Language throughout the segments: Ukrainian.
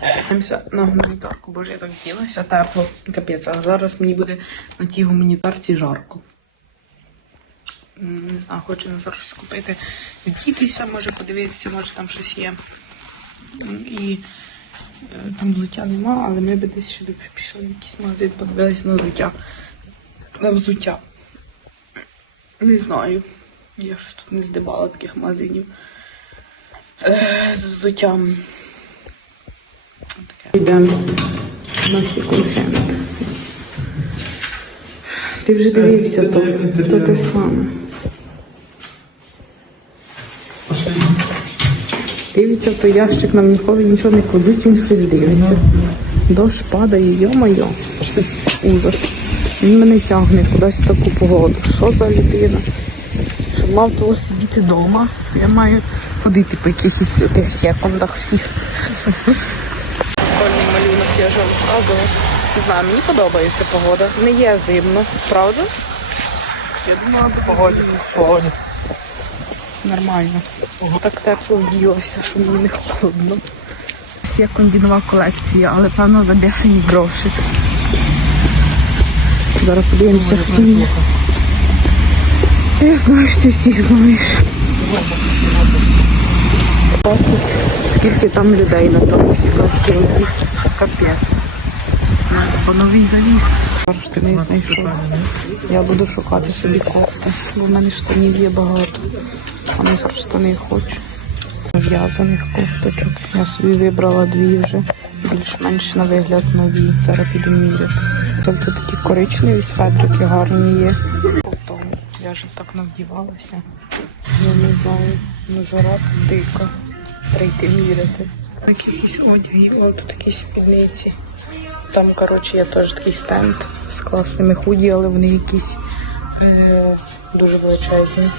Дивимося на гуманітарку, боже, я так вділася, тепло, капець, а зараз мені буде на тій гуманітарці жарко. Не знаю, хочу на зараз щось купити, вдітися, може подивитися, може там щось є. І е, там взуття нема, але ми би десь ще пішли в якийсь магазин, подивилися на взуття. На взуття. Не знаю. Я щось тут не здибала таких магазинів. Е, з взуттям. Йдемо на секонд-хенд. Ти вже дивився то, то те саме. Дивиться в той ящик, нам ніколи нічого не кладуть, він щось дивиться. Дощ падає, йо-моє. Ужас. Він мене тягне кудись в таку погоду. Що за людина? Щоб мав того сидіти вдома, я маю ходити по якихось секундах всіх. Я вже. Не знаю, мені подобається погода. Не є зимно, правда? Я думала, по погоді. Погоді. Нормально. Так тепло вділося, що мені не холодно. Секунді нова колекція, але певно за бешені гроші. Зараз подивимося, що є. Я знаю, що ти всіх знаєш. Скільки там людей на тому сікахілді. Капець. Бо новий завіс. Штани знайшов. Я буду шукати собі кофту, бо в мене штанів є багато. А не штани хочу. В'язаних кофточок. Я собі вибрала дві вже. Більш-менш на вигляд нові. Зараз піду міряти. Тобто такі коричневі светрики гарні є. Тобто я вже так навдівалася. Я не знаю, ну жара дика. Прийти міряти. Якісь одяги, о, тут такі спідниці. Там, коротше, є теж такий стенд з класними худі, але вони якісь е, дуже величезні.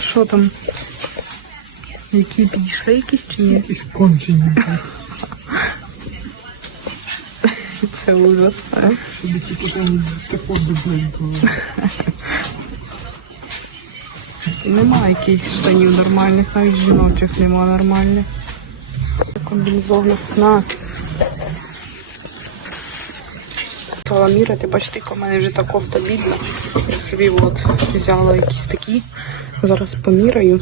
Що там? Які підійшли якісь чи ні? Якісь кончені. Це ужас. Щоб ці пошли таку дубленьку. Нема якихось штанів нормальних, навіть жіночих нема нормальних. Комбінезонів. На. Міряти, бачите, в мене вже та кофта бідна. Я собі от взяла якісь такі. Зараз поміряю.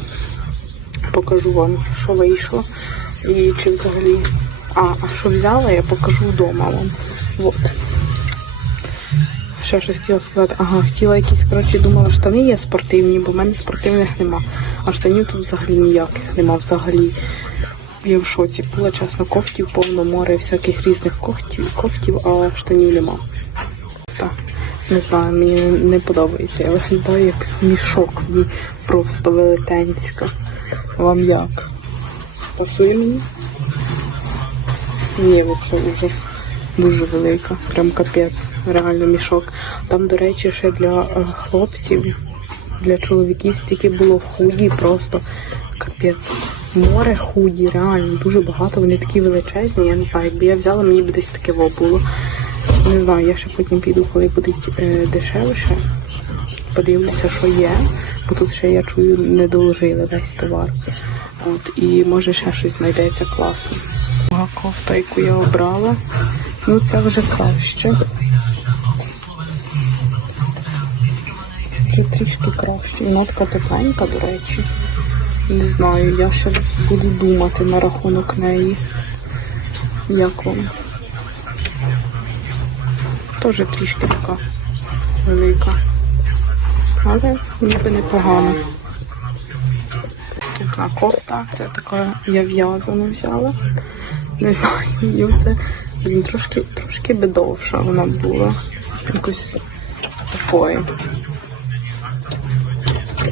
Покажу вам, що вийшло. І чи взагалі. А, а що взяла, я покажу вдома вам. От. Ще щось хотіла сказати. Ага, хотіла якісь, коротше, думала, штани є спортивні, бо в мене спортивних нема. А штанів тут взагалі ніяких нема взагалі. Я в шоці. Була чесно, кофтів повно море, всяких різних кофтів, кофтів а штанів нема. Так, не знаю, мені не подобається. Я виглядаю як мішок і просто велетенська. Вам як? Пасує мені? Ні, взагалі ужас. Дуже велика, прям капець, реально мішок. Там, до речі, ще для е, хлопців, для чоловіків стільки було в худі, просто капець. Море худі, реально, дуже багато. Вони такі величезні. Я не знаю, якби я взяла, мені б десь таке було. Не знаю, я ще потім піду, коли будуть е, дешевше. Подивлюся, що є. Бо тут ще я чую, не доложили весь товар. От, і може ще щось знайдеться класне. Кофта, яку я обрала. Ну, це вже краще. Вже трішки краще. Вона така тепленька, до речі. Не знаю, я ще буду думати на рахунок неї. Як вам? Теж трішки така велика. Але ніби непогано. Наступна кофта. Це така я в'язану взяла. Не знаю, це блін, трошки, трошки би довша вона була. Якось такої.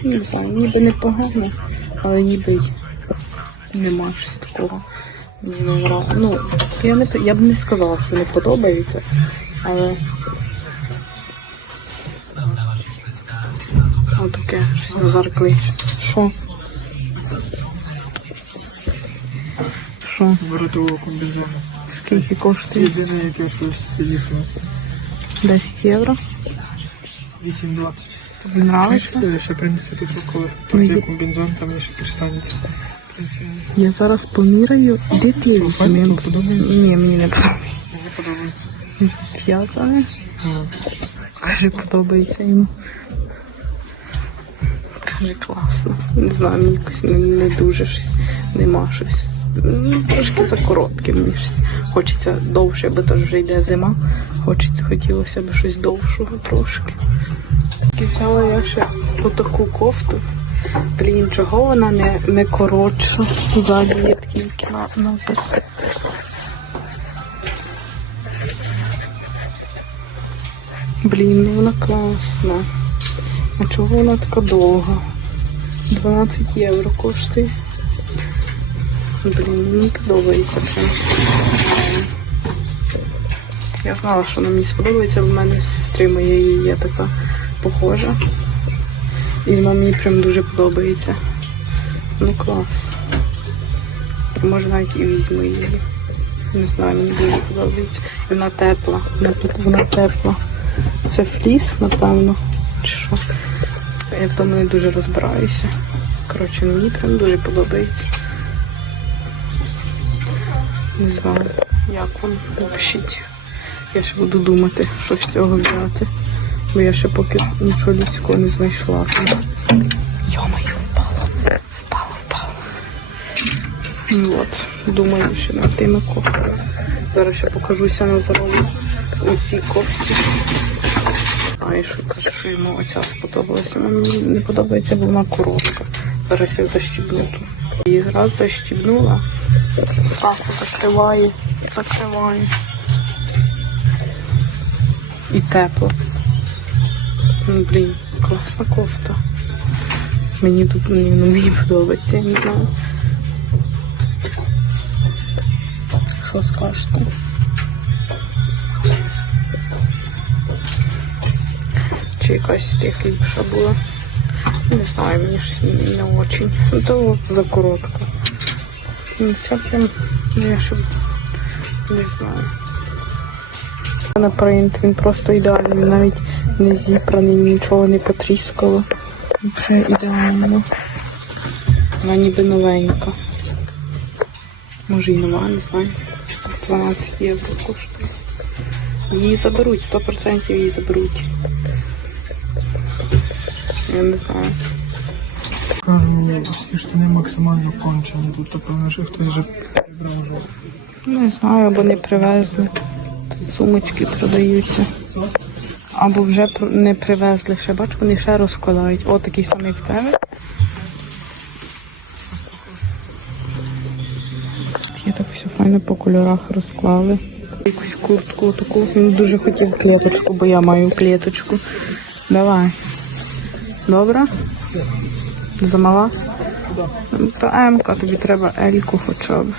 Не знаю, ніби непогано, але ніби й нема щось такого. Ну, я, не, я б не сказала, що не подобається, але. Отаке, щось Назар кличе. Що? Що? Воротового комбінзону. Скільки коштує? Єдине, яке щось підійшло. 10 євро. 8,20. Тобі нравиться? Чуєш, ще принесли тут коли Ну, тут є є. комбінзон, там є ще підштанники. Я зараз поміряю. Де ти подобається? Ні, мені не подобається. Мені подобається. В'язане. Каже, подобається йому. Каже, класно. Не знаю, мені якось не, не дуже щось, нема щось. Трошки за коротке мені. Хочеться довше, бо то ж вже йде зима. Хочеться, хотілося б щось довшого трошки. І взяла я ще отаку кофту. Блін, чого вона не, не коротша? Ззаді є такий на- напис. Блін, ну вона класна. А чого вона така довга? 12 євро коштує. Блін, мені подобається прям. Я знала, що вона мені сподобається, бо в мене в сестри моєї є така похожа. І вона мені прям дуже подобається. Ну клас. Може навіть і візьму її. Не знаю, мені дуже подобається. І вона тепла. Вона, вона тепла. Це фліс, напевно. Чи що? Я в тому не дуже розбираюся. Коротше, мені прям дуже подобається. Не знаю, як вам. Напишіть. Я ще буду думати, що з цього взяти. Бо я ще поки нічого людського не знайшла. Йомаю, впала. Впала, впала. Ну от, думаю, ще над тими кофтами. Зараз ще покажуся на заробі у цій кофті. А і що каже, що йому оця сподобалася. Мені не подобається, бо вона коротка. Зараз я защібну. Її раз защібнула, сраку закриває, закриває. І тепло. Ну, блін, класна кофта. Мені тут мені, ну, мені подобається, я не знаю. Що скажете? Чи якась з ліпша була? Не знаю, мені ж не очень. Ну, То за коротко. Ну, Ця прям, ну я ще не знаю. На принт він просто ідеальний, навіть не зіпраний, нічого не потріскало. Вже ідеально. Вона ніби новенька. Може і нова, не знаю. 12 євро коштує. Її заберуть, 100% її заберуть. Я не знаю. Кажу, всі штани максимально кончені. Тут, напевно, що хтось вже прибрав. Не знаю, або не привезли. Сумочки продаються. Або вже не привезли ще. Бач, вони ще розкладають. О, такий самий в тебе. Я так все файно по кольорах розклали. Якусь куртку таку. Він дуже хотів клеточку, бо я маю клеточку. Давай. Добре? Замала? То М-ка, тобі треба Ельку хоча б.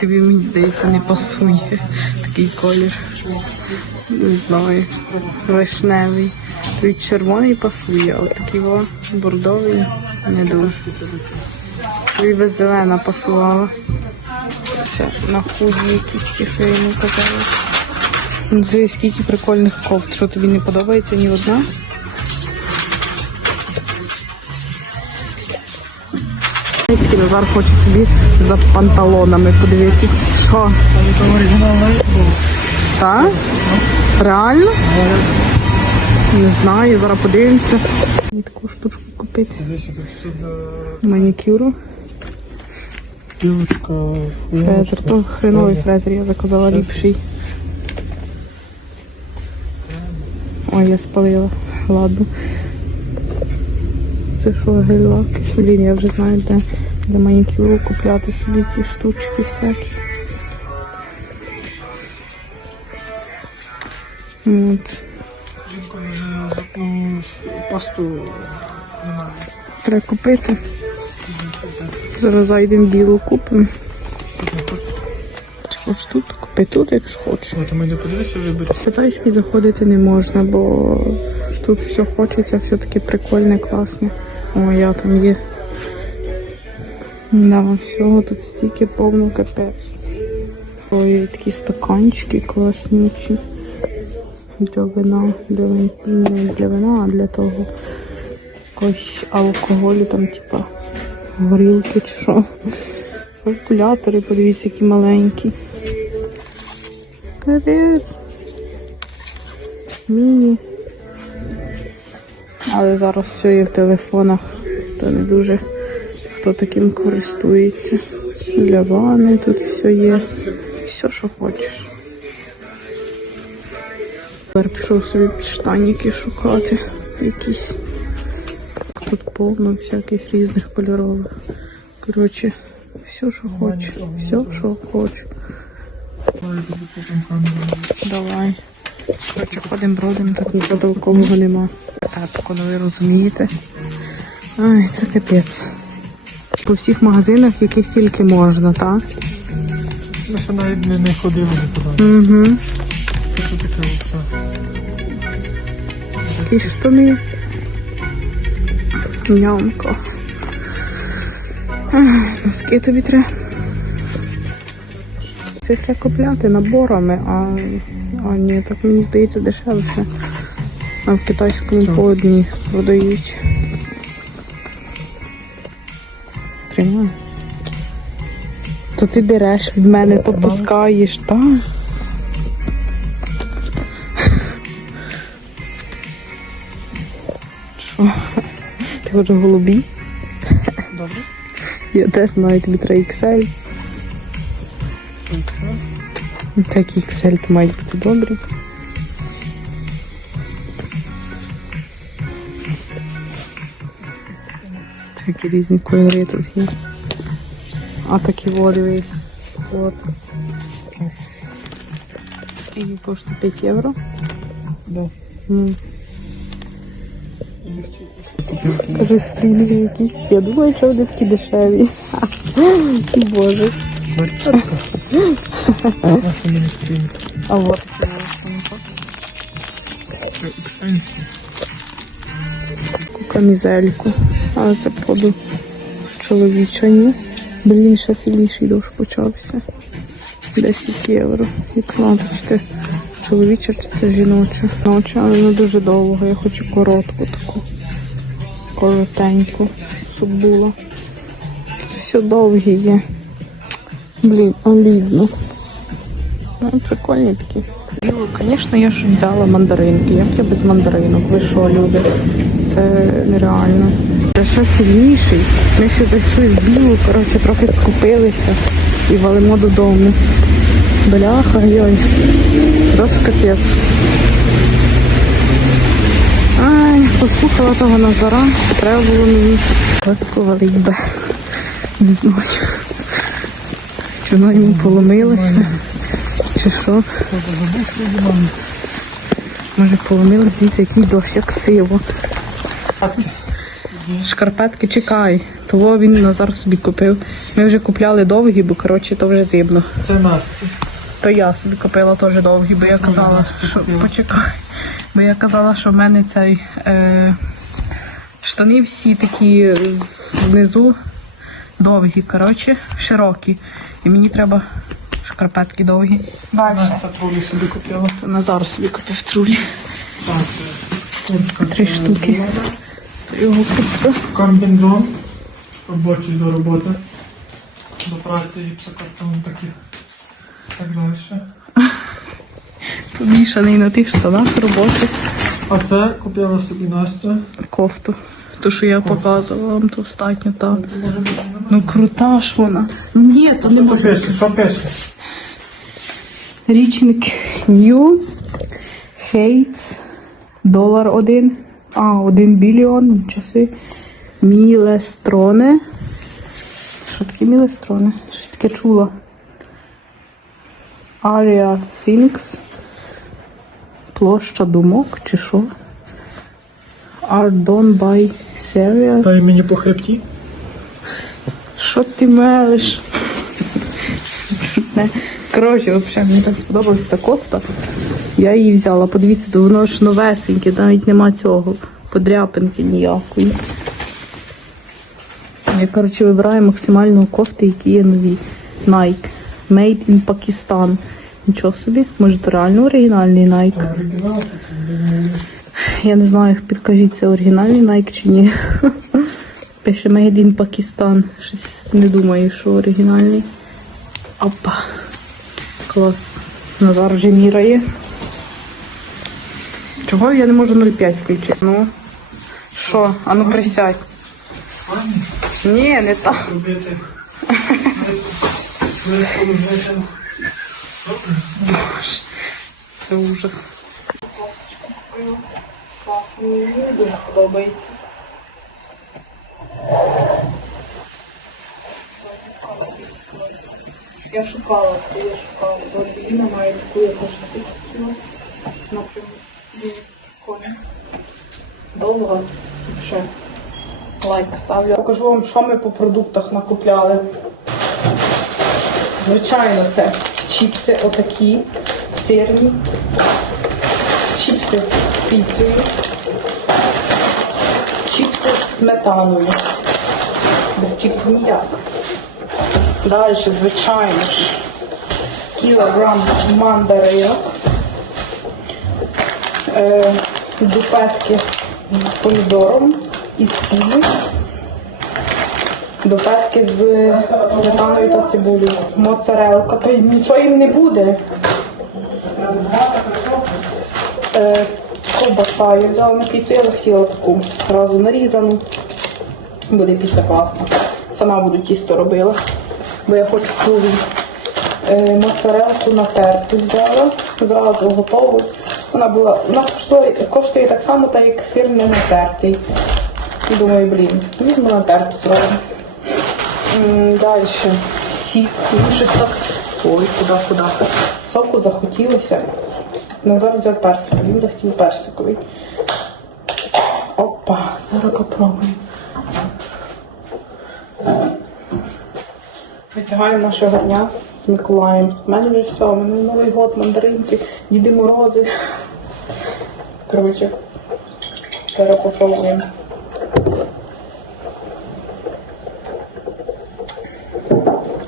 Тобі, мені здається, не пасує такий колір. Не знаю. Вишневий. Тобі червоний пасує, а от такий о, бордовий не дуже. Тобі би зелена пасувала. Це на худі якісь ті, що я йому казала. Це скільки прикольних кофт. Що тобі не подобається ні одна? Китайський Назар хоче собі за панталонами подивитись. Що? Оригінальний. Так? Реально? Не знаю, зараз подивимося. Мені таку штучку купити. Манікюру. Фрезер. То хреновий фрезер, я заказала ліпший. Ой, я спалила. Ладно. Це що, гель-лак? Блін, я вже знаю, де для манікюру купляти собі ці штучки всякі. От. Пасту. Треба купити. Зараз зайдемо білу купимо. Чи хочеш тут? Купи тут, якщо хочеш. Китайський заходити не можна, бо тут все хочеться, все таке прикольне, класне. О, я там є. Да, всього тут стільки повно капець. Ой, такі стаканчики класнючі. Для вина, для, вин- не для вина, а для того якогось алкоголю там, типа Горілки чи що. Калькулятори, подивіться, які маленькі. Капець. Міні. Але зараз все є в телефонах, то не дуже хто таким користується. Для ванни тут все є. Все, що хочеш. Тепер пішов собі підштанники шукати якісь. Тут повно всяких різних кольорових. Коротше, все, що хочу. Все, що хочу. Давай Коротше, ходимо бродимо, тут нічого толкового нема. Тепко, ну ви розумієте. Ай, це капець. По всіх магазинах, яких тільки можна, так? Ми ще навіть не, не ходили нікуди. Угу. Що таке оце? Такі штани. Нямка. Ах, Носки тобі треба. Це треба купляти наборами, а, а ні, так мені здається дешевше. А в китайському по одній продають. Тримай. То ти дереш від мене, то пускаєш, так? Що? Ти хочеш голубі? Добре? Я теж знаю, тобі треба XL. Це? Так XL то мають бути добрі. Такі різні кольори тут є. А такі води. От. Скільки коштує 5 євро? Да. Ну. Розстрілює якісь. Я думаю, що вони такі дешеві. Боже. А от. XN. камізельку. А це поду чоловіча, ні. Блін, ще сильніший дощ почався. 10 євро. Як надочте. Чоловіча чи це жіноча? Жіноча, але не дуже довго. Я хочу коротку таку. Коротеньку, щоб було. Все довгі є. Блін, олідно. Ну, прикольні такі. Ну, Звісно, я ж взяла мандаринки. Як я без мандаринок? Ви що, люди? Це нереально. Це ще сильніший. Ми ще зайшли в білу, коротше, трохи скупилися і валимо додому. Бляха, йой. Просто капець. Ай, послухала того Назара, треба було мені повалить би. Не знаю. Воно йому поломилося, чи що. Може поломилось, дивіться, який дощ, як сиво. Шкарпетки чекай. Того він Назар собі купив. Ми вже купляли довгі, бо коротше то вже зібно. Це Насті. То я собі купила теж довгі, бо я казала, що почекай. Бо я казала, що в мене цей е, штани всі такі внизу довгі, коротше, широкі. І мені треба шкарпетки довгі. Далі. Настя тролі собі купила. Назар собі купив трулі. Так. Три штуки. Його. Комбінзон. Робочий до роботи. До праці гіпсокартон таких. Так далі. Помішаний на тих штанах робочих. А це купила собі Настя. Кофту. Ту, що я показувала вам, то остатньо та. Може бути вона? Ну крута ж вона. Ні, то не може. Що пише? Річник Нью. Хейтс. Долар один. А, один біліон, собі. Мілестроне. Що таке мілестроне? Щось таке чула. Арія Сінкс. Площа думок чи що? Are done by serious. Дай мені по хребті. Що ти мелиш? Коротше, взагалі, мені так сподобалася та кофта. Я її взяла. Подивіться, то воно ж новесеньке, навіть нема цього. Подряпинки ніякої. Я, коротше, вибираю максимально кофти, які є нові. Nike. Made in Pakistan. Нічого собі. Може, це реально оригінальний Nike? Я не знаю, підкажіть, це оригінальний Nike чи ні. Пише Made in Pakistan. Щось не думаю, що оригінальний. Опа. Клас. Назар вже міряє. Чого я не можу 0,5 включити? Ну. Що? А ну присядь. Ні, не так. Це ужас. Класно, мені дуже подобається. Я шукала, коли я шукала, бо Ліна має таку, я теж таку хотіла. Напряму. Прикольно. Довго. Ще лайк ставлю. Покажу вам, що ми по продуктах накупляли. Звичайно, це чіпси отакі, сирні, чіпси з піцею, чіпси з сметаною. Без чіпсів ніяк. Далі, звичайно ж, кілограм мандаринок, е, дупетки з помідором і з дупетки з сметаною та цибулею, моцарелка, то нічого їм не буде. Е, ковбаса я взяла на піцу, я захотіла таку одразу нарізану. Буде піца класна. Сама буду тісто робила, бо я хочу. Е, моцарелку натерту взяла, зразу готову. Вона була, вона коштує, коштує так само, так як сир не натертий. І думаю, блін, візьму натерту зразу. Далі сік. Щось так. Ой, куди, куди. Соку захотілося. Назар взяв персик, він захотів персиковий. Опа, зараз попробуємо. Витягаємо нашого дня з Миколаєм. У мене вже все, у мене Новий год, мандаринки, Діди Морози. Коротше, попробуємо.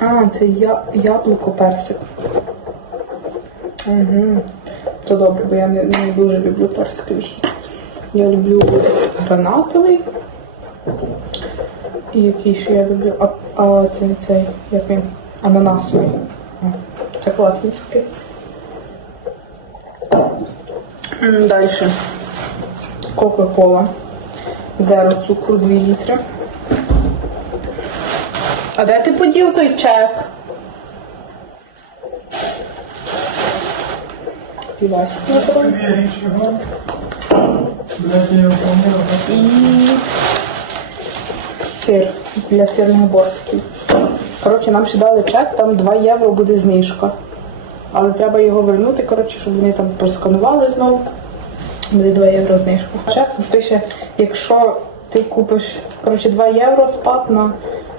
А, це я, яблуко персик. Угу. То добре, бо я не, не дуже люблю персиковий сік. Я люблю гранатовий. І який ще я люблю. А, а це цей, як він, ананасовий. О, Це класний соки. Далі. Кока-кола. Зеро цукру 2 літри. А де ти подів той чек? Блядь, я. І сир для сирних бортиків. Коротше, нам ще дали чек, там 2 євро буде знижка. Але треба його вернути, коротше, щоб вони там просканували знову. Буде 2 євро знижка. Чек тут пише, якщо ти купиш коротше, 2 євро спад на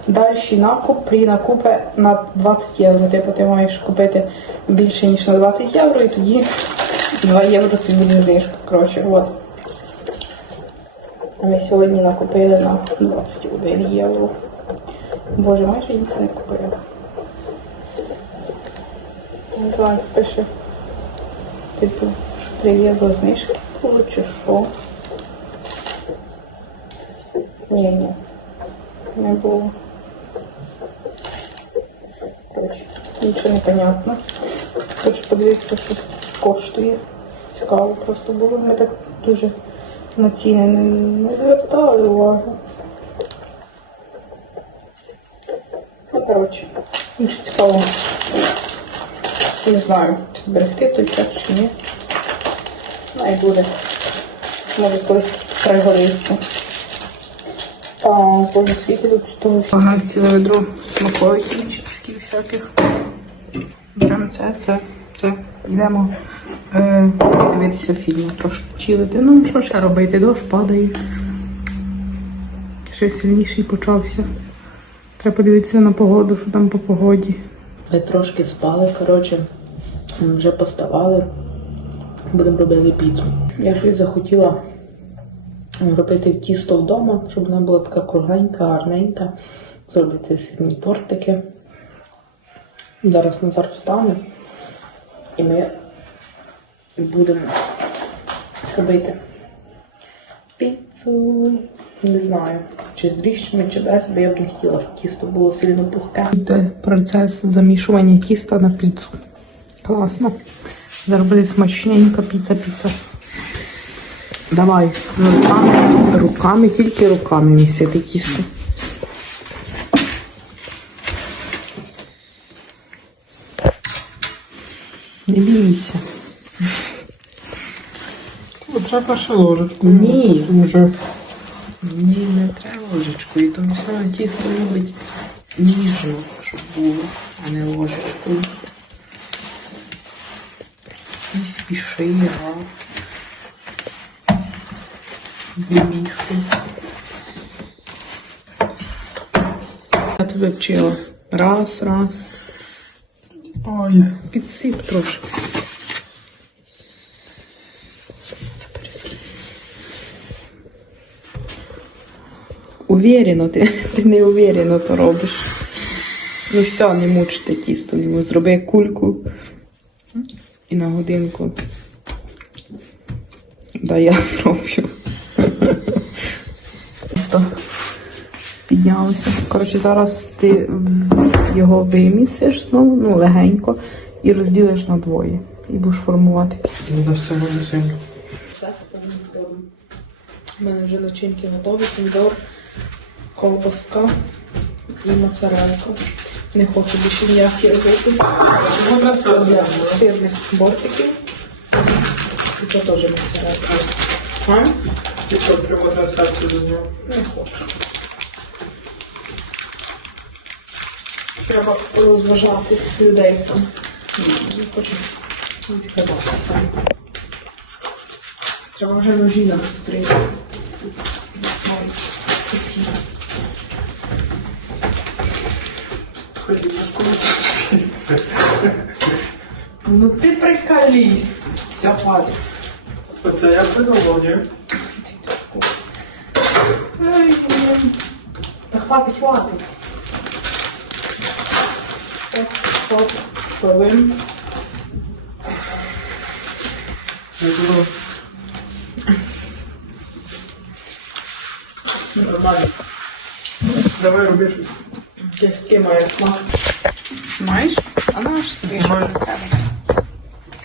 дальший накуп, при накупі на 20 євро. Типу ти маєш купити більше, ніж на 20 євро, і тоді 2 євро тобі буде знижка. Коротше, от. А Ми сьогодні накупили на 21 євро. Боже, майже ніц не купили. Не знаю, пише. Типу, що 3 євро знижки було, чи що. Ні, ні. Не було. Нічого не понятно. Хочу подивитися, що коштує. Цікаво просто було. Ми так дуже на ціни не, звертали увагу. Ну, коротше, нічого цікавого. Не знаю, чи зберегти той чек, чи ні. Най буде. Може колись пригодиться. А, боже, скільки тут. Ага, ціле ведро смаколиків, чіпсків всяких. Беремо це, це, це. Йдемо е, дивитися фільм, трошки чилити. Ну, що ще робити? Дощ падає. Ще сильніший почався. Треба подивитися на погоду, що там по погоді. Ми трошки спали, коротше, вже поставали. Будемо робити піцу. Я щось захотіла робити тісто вдома, щоб вона була така кругленька, гарненька. Зробити сирні тортики. Зараз Назар встане. І ми будемо робити піцу. Не знаю, чи з дріжджами, чи без, бо я б не хотіла, щоб тісто було сильно пухке. Йде процес замішування тіста на піцу. Класно. Зробили смачненька піца-піца. Давай руками, руками, тільки руками місити тісто. Не бійся. Треба перше ложечку. Ні. Вже Ні, не треба ложечкою, тому що тісто любить ніжно, щоб було, а не ложечкою. Не спіши, а вимішуй. Я тебе вчила. Раз, раз. Ой. Підсип трошки. Уверено, ти, ти не уверено то робиш. Ну все, не мучте тісто, йому зроби кульку і на годинку. Да, я зроблю. Тісто піднялося. Коротше, зараз ти його вимісиш знову, ну, легенько, і розділиш на двоє. І будеш формувати. Цього не сильно. У мене вже начинки готові, помідор, ковбаска і моцарелка. Не хочу більше ніякі робити. Для сирних бортиків. І то теж моцарелка. А? Ти що, прямо трансляцію до нього? Не хочу. Треба розважати людей там. Не хочу відкривати сам. Треба вже ножі навстріти. Ну ти приколіст. Все, хватить. Оце я придумав, ні? Та хватить, хватить. Так, хватить. Пливим. Я думав, Нормально. давай роби щось. Кістки мають смак. Знаєш? А наш Знімаю. треба.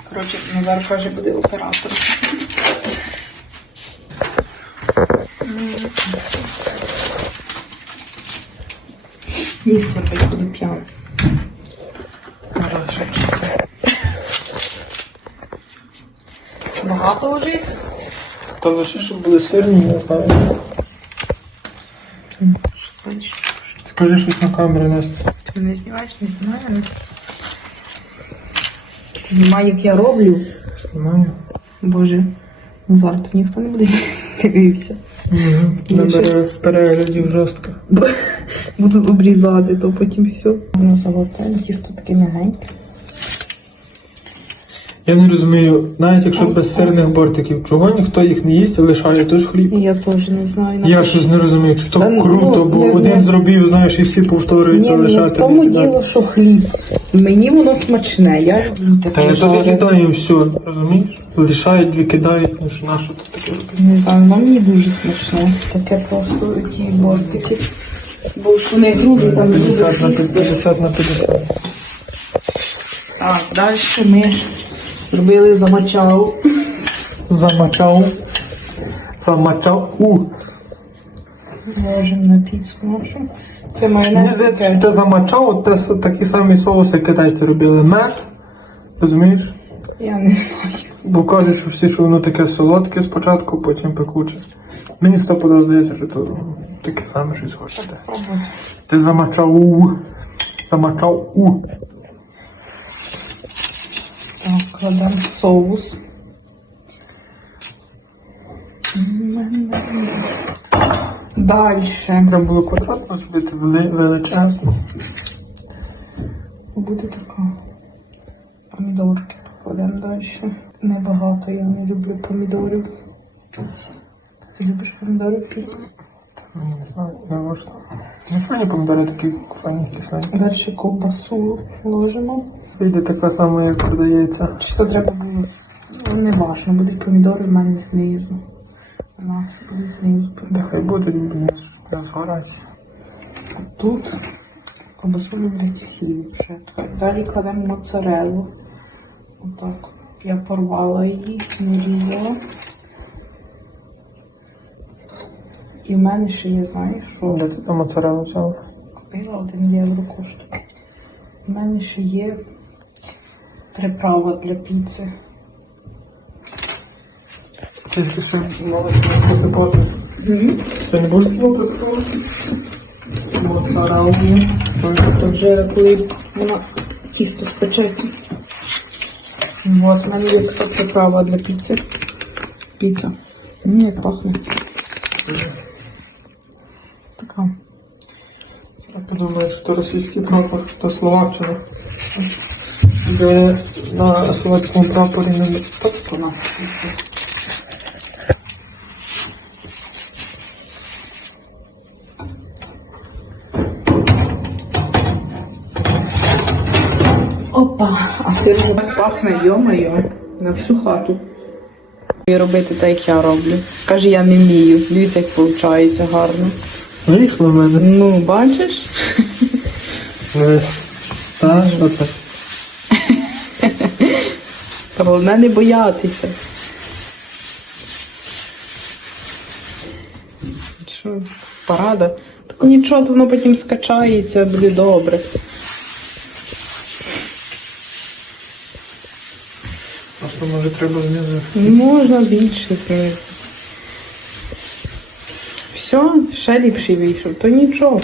Коротше, Назар каже, буде оператор. Ніс опять буде п'яний. Наразі. Багато лежить? Та лише, щоб були сирні, я знаю. Скажи щось на камеру, Настя. Ти мене знімаєш, не знаю. Ти знімай, як я роблю. Знімаю. Боже, Назар, то ніхто не буде дивився. Угу. в Набере переглядів жорстко. Буду обрізати, то потім все. Воно золоте, тісто таке м'ягеньке. Я не розумію, навіть якщо без сирних бортиків, чого ніхто їх не їсть, а лишає той ж хліб. Я теж не знаю. Я щось не розумію, чи то Та ну, круто, бо не- один не- зробив, знаєш, і всі повторюють, Ні, то не в лишати. тому не діло, що хліб. Мені воно смачне, я люблю Та таке. я що теж кидаю все, розумієш? Лишають, викидають, ну що на що тут таке робити? Не знаю, воно мені дуже смачне. Таке просто ті бортики. Бо ж вони грубі, там 50 на дуже 50 на 50. Так, далі ми зробили замачав. Замачав. Замачав. У. Ложимо на піцу. Це майонез. здається, що замачав, те такі самі соуси китайці робили. Мед, розумієш? Я не знаю. Бо кажуть, що всі, що воно таке солодке спочатку, потім пекуче. Мені стопудово здається, що то таке саме щось хочете. Ти замачав у. Замачав у. Кладемо соус. Далі Треба було квадратно зробити вели- величезно. буде така. Помідорки покладемо далі. Небагато, я не люблю помідорів. Ти любиш помідори піці? Ну, Не знаю, не можна. Не помідори такі куфані кисленькі? Далі ковбасу ложимо. Вийде така сама, як продається. Чи то треба було? Ну, не важно, будуть помідори в мене знизу. У нас буде знизу. Нехай будуть, блін, не згорать. Тут обосолювати всі вже. Далі кладемо моцарелу. Отак. Я порвала її, нарізала. І в мене ще є, знаєш, що Де ти там моцарелу взяла? купила 1 євро коштує. У мене ще є приправа для піци. Ти ще можеш посипати. Ти не будеш туди посипати? Моцарелу. Тобто вже коли вона тісто спечеться. Вот, мене є приправа для піци. Піца. Мені як пахне. Така. Я подумаю, що російський прапор, то Словаччина. Де на словацькому прапорі не так Вона. Опа, а сир вже пахне, йо-моє, на всю хату. І робити так, як я роблю. Каже, я не вмію. Дивіться, як виходить гарно. Вийшло в мене. Ну, бачиш? Дивись. Та? Та головне не боятися. Що, парада? Так нічого, то воно потім скачається, буде добре. Просто може треба знизу. Не можна більше знизу. Все, ще ліпший вийшов, то нічого.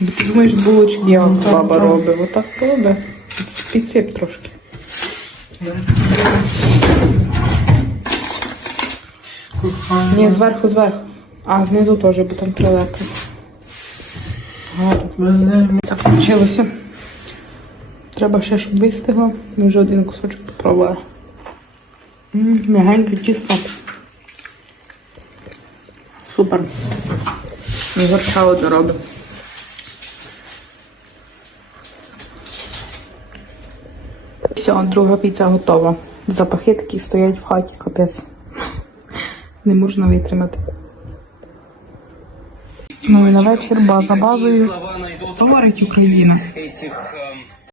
Бо ти думаєш, булочки як Ну, баба робить, отак робить. Підсип трошки. Ні, зверху, зверху. А, знизу теж, бо там. Мене Так вийшло. Треба ще, щоб вистигло. Ми вже один кусочок попробували. М, М'ягеньке тісто. Супер. Ігор ще одне Все, друга піца готова. Запахи такі стоять в хаті, капець. Не можна витримати. Ну і на вечір база базою. Говорить Україна. эм,